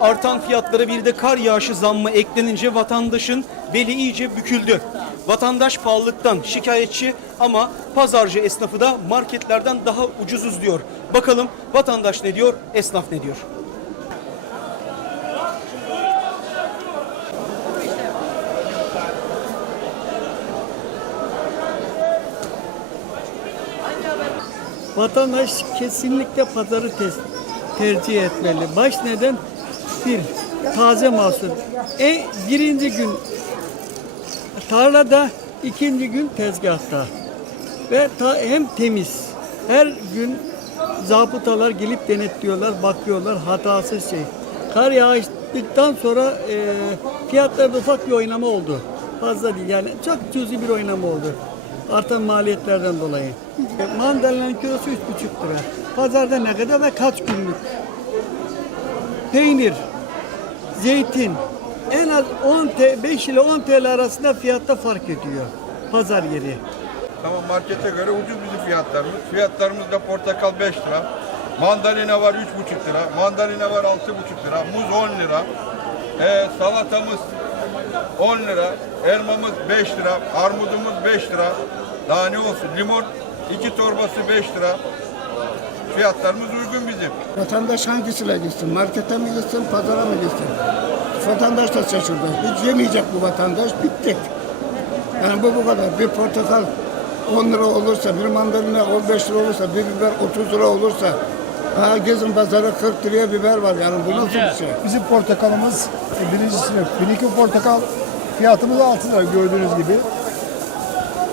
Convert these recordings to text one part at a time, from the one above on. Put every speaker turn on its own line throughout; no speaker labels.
Artan fiyatlara bir de kar yağışı zammı eklenince vatandaşın beli iyice büküldü. Vatandaş pahalılıktan şikayetçi ama pazarcı esnafı da marketlerden daha ucuzuz diyor. Bakalım vatandaş ne diyor, esnaf ne diyor?
Vatandaş kesinlikle pazarı te- tercih etmeli. Baş neden? Bir, taze mahsul. E, birinci gün tarlada, ikinci gün tezgahta. Ve ta- hem temiz. Her gün zabıtalar gelip denetliyorlar, bakıyorlar hatasız şey. Kar yağıştıktan sonra e, fiyatlarda ufak bir oynama oldu. Fazla değil yani çok cüzi bir oynama oldu. Artan maliyetlerden dolayı. E, Mandalina'nın kilosu 3,5 lira. Pazarda ne kadar ve kaç günlük? Peynir, zeytin en az 10 T, 5 ile 10 TL arasında fiyatta fark ediyor. Pazar yeri.
Tamam markete göre ucuz bizim fiyatlarımız. Fiyatlarımız da portakal 5 lira. Mandalina var 3,5 lira. Mandalina var 6,5 lira. Muz 10 lira. Ee, salatamız 10 lira. Elmamız 5 lira. Armudumuz 5 lira. Daha ne olsun? Limon 2 torbası 5 lira. Fiyatlarımız uygun bizim.
Vatandaş hangisiyle gitsin? Markete mi gitsin, pazara mı gitsin? Vatandaş da şaşırdı. Hiç yemeyecek bu vatandaş, bittik. Yani bu bu kadar. Bir portakal 10 lira olursa, bir mandalina 15 lira olursa, bir biber 30 lira olursa, ha gezin pazara 40 liraya biber var yani bu nasıl bir şey?
Bizim portakalımız birinci sınıf. 1200 portakal fiyatımız 6 lira gördüğünüz gibi.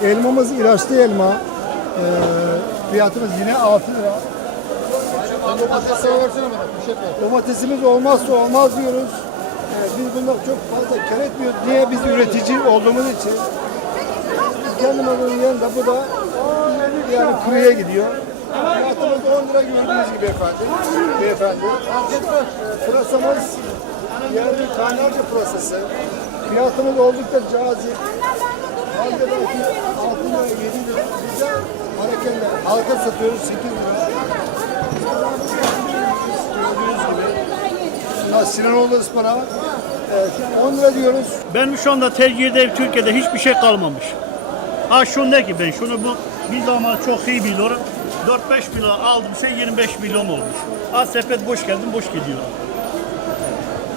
Elmamız ilaçlı elma. Ee, fiyatımız yine 6 lira. Domatesimiz olmazsa olmaz diyoruz. Ee, biz bundan çok fazla kar etmiyoruz. Niye? Biz üretici olduğumuz için. Kendi malının yanında bu da yani kuruya gidiyor. Fiyatımız 10 lira gördüğünüz gibi efendim. Beyefendi. Pırasamız yerli kaynarca pırasası. Fiyatımız oldukça cazip. Halkadaki 6 lira, 7 lira. Hareketle halka satıyoruz 8 lira. Ha, Sinanoğlu ıspanağı. Evet, 10 lira diyoruz.
Ben şu anda tercih ederim Türkiye'de hiçbir şey kalmamış. Ha şunu ne ki ben şunu bu bir zaman çok iyi biliyorum. 4-5 milyon aldım şey 25 milyon olmuş. Ha sepet boş geldim boş gidiyor.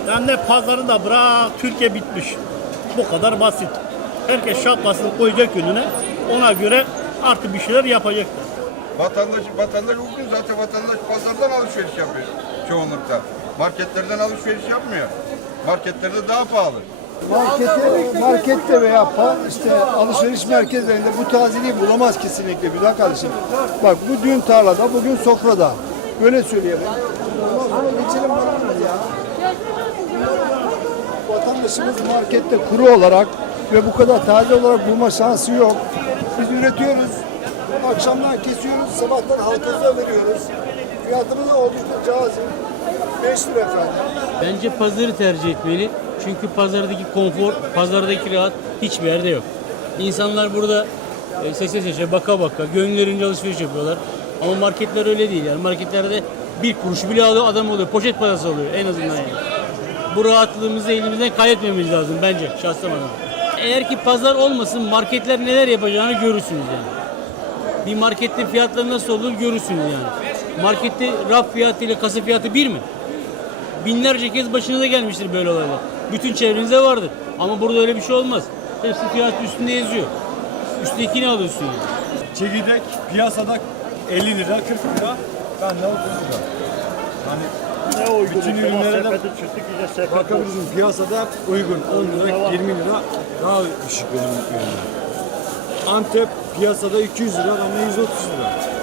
Yani ne pazarı da bırak Türkiye bitmiş. Bu kadar basit. Herkes şapkasını koyacak önüne ona göre artık bir şeyler yapacak.
Vatandaş, vatandaş uygun zaten vatandaş pazardan alışveriş yapıyor çoğunlukta. Marketlerden alışveriş yapmıyor. Marketlerde daha pahalı.
Markette, markette veya pa, işte alışveriş merkezlerinde bu tazeliği bulamaz kesinlikle güzel kardeşim. Bak bu dün tarlada, bugün sofrada. Böyle söyleyeyim. Vatandaşımız markette kuru olarak ve bu kadar taze olarak bulma şansı yok. Biz üretiyoruz. Akşamdan kesiyoruz, sabahtan halkasına veriyoruz. Fiyatımız oldukça cazip. 5 lira efendim.
Bence pazarı tercih etmeli. Çünkü pazardaki konfor, pazardaki rahat hiçbir yerde yok. İnsanlar burada e, sese sese, baka baka, gönüllerince alışveriş yapıyorlar. Ama marketler öyle değil yani. Marketlerde bir kuruş bile alıyor, adam oluyor. Poşet parası alıyor en azından yani. Bu rahatlığımızı elimizden kaybetmememiz lazım bence şahsen bana. Eğer ki pazar olmasın marketler neler yapacağını görürsünüz yani. Bir markette fiyatlar nasıl olur görürsünüz yani. Markette raf fiyatı ile kasa fiyatı bir mi? Binlerce kez başınıza gelmiştir böyle olaylar. Bütün çevrenizde vardır. Ama burada öyle bir şey olmaz. Hepsi fiyat üstünde yazıyor. Üsttekini alıyorsun yani.
Çekirdek piyasada 50 lira, 40 lira, bende 30 lira. Hani
Ne uygun?
Bütün ürünlere de-
çıktık iyice sepet
bakabilirsin piyasada uygun 10 lira, 20 lira daha düşük benim ürünler. Antep piyasada 200 lira, bende 130 lira.